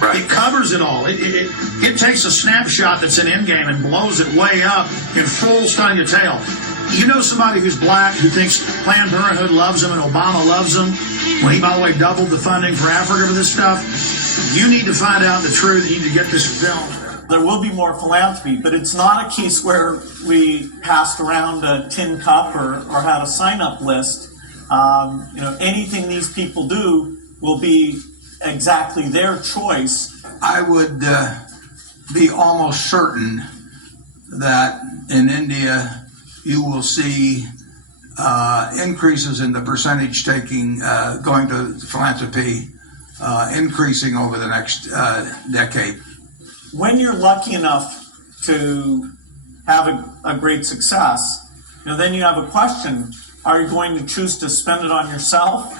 Right. It covers it all. It takes a snapshot that's an endgame and blows it way up in full stun your tail. You know somebody who's black who thinks Planned Parenthood loves him and Obama loves him when he, by the way, doubled the funding for Africa for this stuff? You need to find out the truth. You need to get this film. There will be more philanthropy, but it's not a case where we passed around a tin cup or had a sign-up list. Anything these people do will be exactly their choice. I would be almost certain that in India you will see increases in the percentage going to philanthropy increasing over the next decade. When you're lucky enough to have a great success, then you have a question. Are you going to choose to spend it on yourself?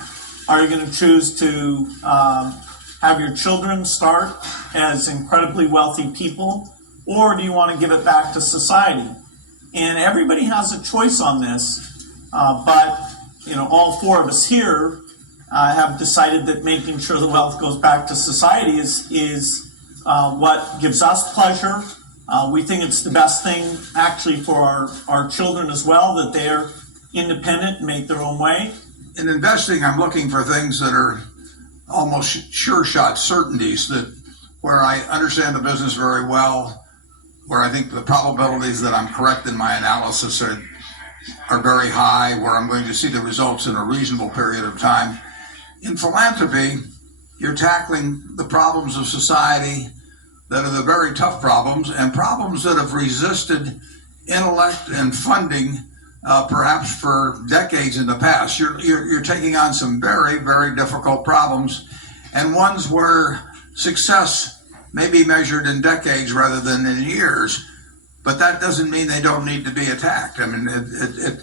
Are you going to choose to have your children start as incredibly wealthy people? Or do you want to give it back to society? And everybody has a choice on this, but all four of us here have decided that making sure the wealth goes back to society is what gives us pleasure. We think it's the best thing actually for our children as well, that they're independent and make their own way. In investing, I'm looking for things that are almost sure-shot certainties, that where I understand the business very well, where I think the probabilities that I'm correct in my analysis are very high, where I'm going to see the results in a reasonable period of time. In philanthropy, you're tackling the problems of society that are the very tough problems, and problems that have resisted intellect and funding perhaps for decades in the past. You're taking on some very, very difficult problems, and ones where success may be measured in decades rather than in years, but that doesn't mean they don't need to be attacked. I mean,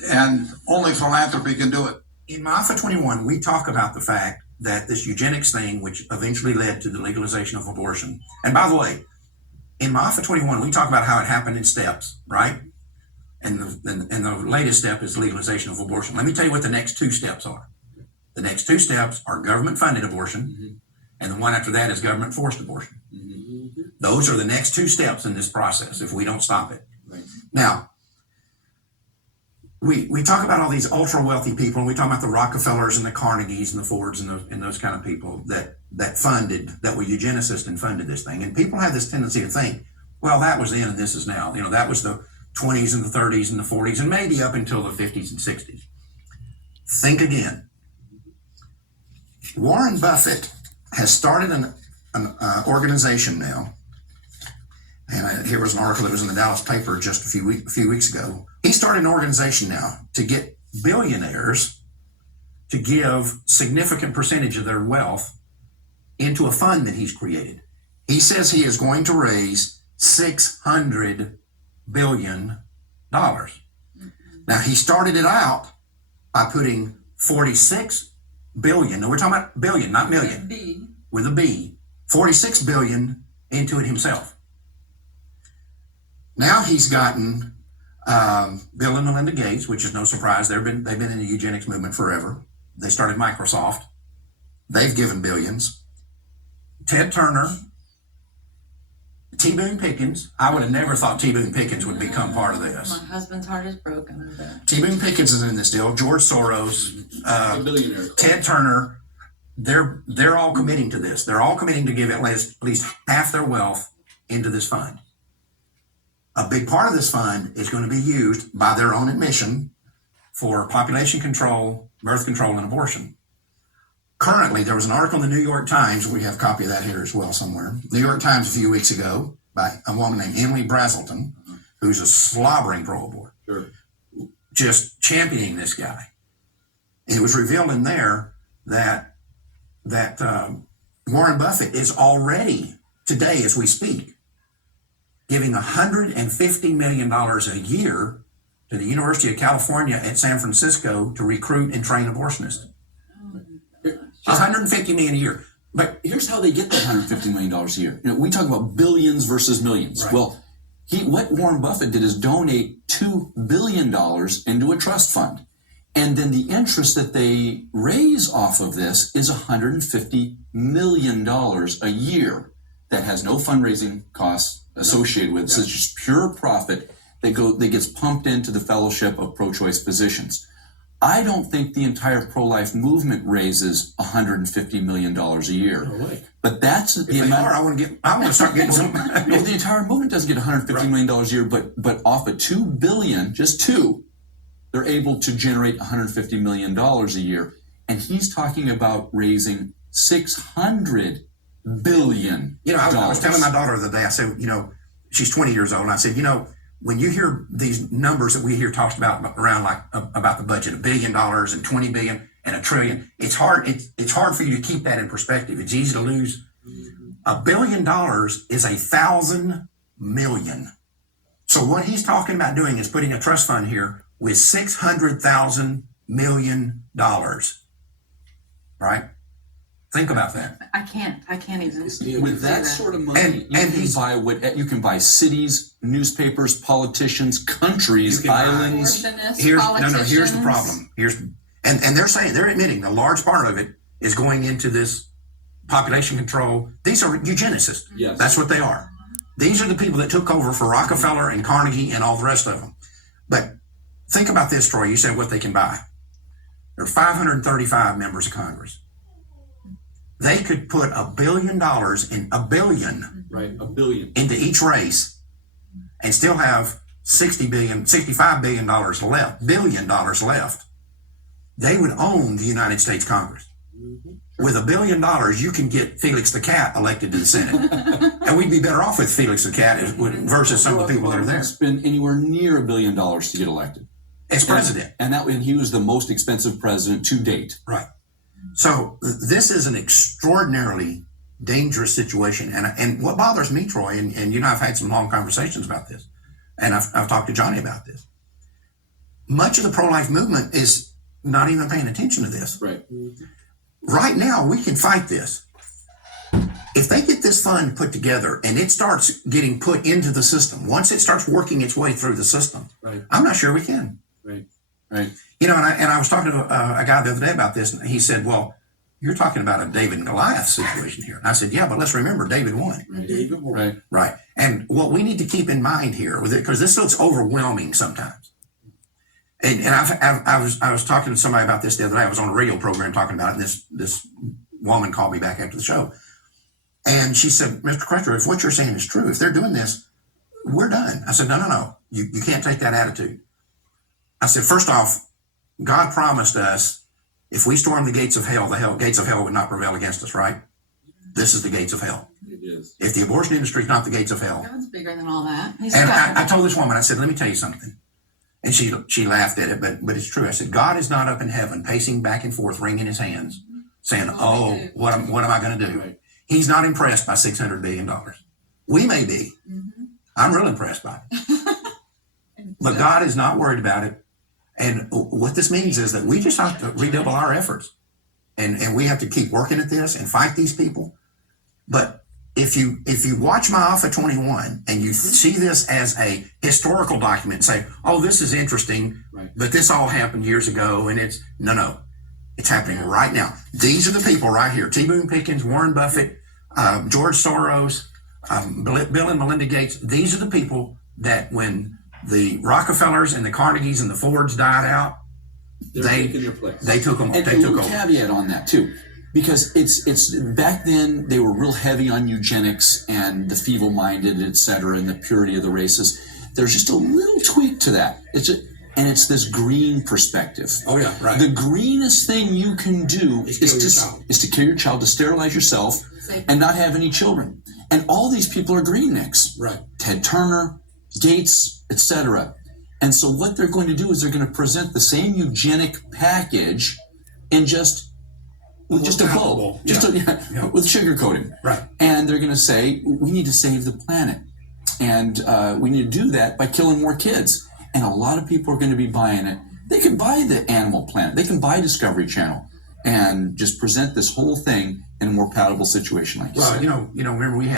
and only philanthropy can do it. In MAFA 21, we talk about the fact that this eugenics thing, which eventually led to the legalization of abortion, and by the way, in MAFA 21, we talk about how it happened in steps, right? And the latest step is legalization of abortion. Let me tell you what the next two steps are. The next two steps are government-funded abortion, and the one after that is government-forced abortion. Those are the next two steps in this process if we don't stop it. Right. Now, we talk about all these ultra-wealthy people, and we talk about the Rockefellers and the Carnegies and the Fords and those kind of people that were eugenicists and funded this thing. And people have this tendency to think, well, that was then and this is now. That was the 20s and the 30s and the 40s and maybe up until the 50s and 60s. Think again. Warren Buffett has started an organization now, and here was an article that was in the Dallas paper just a few weeks ago. He started an organization now to get billionaires to give significant percentage of their wealth into a fund that he's created. He says he is going to raise $600 billion. Now, he started it out by putting 46 billion, no, we're talking about billion, not million, with a B, 46 billion into it himself. Now he's gotten Bill and Melinda Gates, which is no surprise. They've been in the eugenics movement forever. They started Microsoft. They've given billions. Ted Turner, T. Boone Pickens. I would have never thought T. Boone Pickens would become part of this. My husband's heart is broken over that. T. Boone Pickens is in this deal. George Soros, Ted Turner. They're all committing to this. They're all committing to give at least half their wealth into this fund. A big part of this fund is going to be used, by their own admission, for population control, birth control, and abortion. Currently, there was an article in the New York Times, we have a copy of that here as well somewhere, New York Times a few weeks ago, by a woman named Emily Brazelton, who's a slobbering pro-abort, just championing this guy. It was revealed in there that Warren Buffett is already, today as we speak, giving $150 million a year to the University of California at San Francisco to recruit and train abortionists. $150 million a year. But here's how they get that $150 million a year. We talk about billions versus millions. Right. Well, what Warren Buffett did is donate $2 billion into a trust fund. And then the interest that they raise off of this is $150 million a year that has no fundraising costs associated with it. So it's just pure profit that gets pumped into the fellowship of pro-choice physicians. I don't think the entire pro-life movement raises $150 million a year. No way. But that's If the they amount. are, I want to start getting some. Well, the entire movement doesn't get $150 million a year, but off of $2 billion, just two, they're able to generate $150 million a year. And he's talking about raising $600 billion. I was telling my daughter the other day, I said, she's 20 years old, and I said, when you hear these numbers that we hear talked about around like about the budget, $1 billion and $20 billion and $1 trillion, it's hard for you to keep that in perspective. It's easy to lose. $1 billion is 1,000 million. So what he's talking about doing is putting a trust fund here with $600,000 million. Right? Think about that. I can't even. With that sort of money, you can buy cities, newspapers, politicians, countries, islands. Here's the problem. And they're admitting the large part of it is going into this population control. These are eugenicists. Yes. That's what they are. These are the people that took over for Rockefeller and Carnegie and all the rest of them. But think about this, Troy. You said what they can buy. There are 535 members of Congress. They could put $1 billion into each race and still have $65 billion left. They would own the United States Congress. With $1 billion, you can get Felix the Cat elected to the Senate. And we'd be better off with Felix the Cat versus some of the people that are there. Spend anywhere near $1 billion to get elected as president. And he was the most expensive president to date. Right. So this is an extraordinarily dangerous situation. And what bothers me, Troy, and I've had some long conversations about this, and I've talked to Johnny about this. Much of the pro-life movement is not even paying attention to this. Right. Right now, we can fight this. If they get this fund put together and it starts getting put into the system, once it starts working its way through the system, right. I'm not sure we can. Right. And I was talking to a guy the other day about this, and he said, well, you're talking about a David and Goliath situation here. And I said, yeah, but let's remember David won. David won. Right. And what we need to keep in mind here, because this looks overwhelming sometimes. And I was talking to somebody about this the other day. I was on a radio program talking about it, and this woman called me back after the show. And she said, Mr. Crutcher, if what you're saying is true, if they're doing this, we're done. I said, no. You can't take that attitude. I said, first off, God promised us if we storm the gates of hell, gates of hell would not prevail against us, right? This is the gates of hell. It is. If the abortion industry is not the gates of hell. God's bigger than all that. And I told this woman, I said, let me tell you something. And she laughed at it, but it's true. I said, God is not up in heaven pacing back and forth, wringing his hands, saying, what am I going to do? Right. He's not impressed by $600 billion. We may be. Mm-hmm. I'm real impressed by it. But God is not worried about it. And what this means is that we just have to redouble our efforts. And we have to keep working at this and fight these people. But if you watch My Alpha 21 and you see this as a historical document and say, oh, this is interesting, right, but this all happened years ago, and it's no. It's happening right now. These are the people right here. T. Boone Pickens, Warren Buffett, George Soros, Bill and Melinda Gates. These are the people that when the Rockefellers and the Carnegies and the Fords died out, they took them. And they took a caveat on that too, because it's back then they were real heavy on eugenics and the feeble-minded, etc., and the purity of the races. There's just a little tweak to that. It's this green perspective. Oh yeah, right. The greenest thing you can do is to kill your child, to sterilize yourself, and not have any children. And all these people are greennicks. Right. Ted Turner, Gates, etc. And so what they're going to do is they're going to present the same eugenic package in just a bow, with sugar coating. Right. And they're going to say, we need to save the planet. And we need to do that by killing more kids. And a lot of people are going to be buying it. They can buy the Animal Planet. They can buy Discovery Channel and just present this whole thing in a more palatable situation like this. Well, remember we had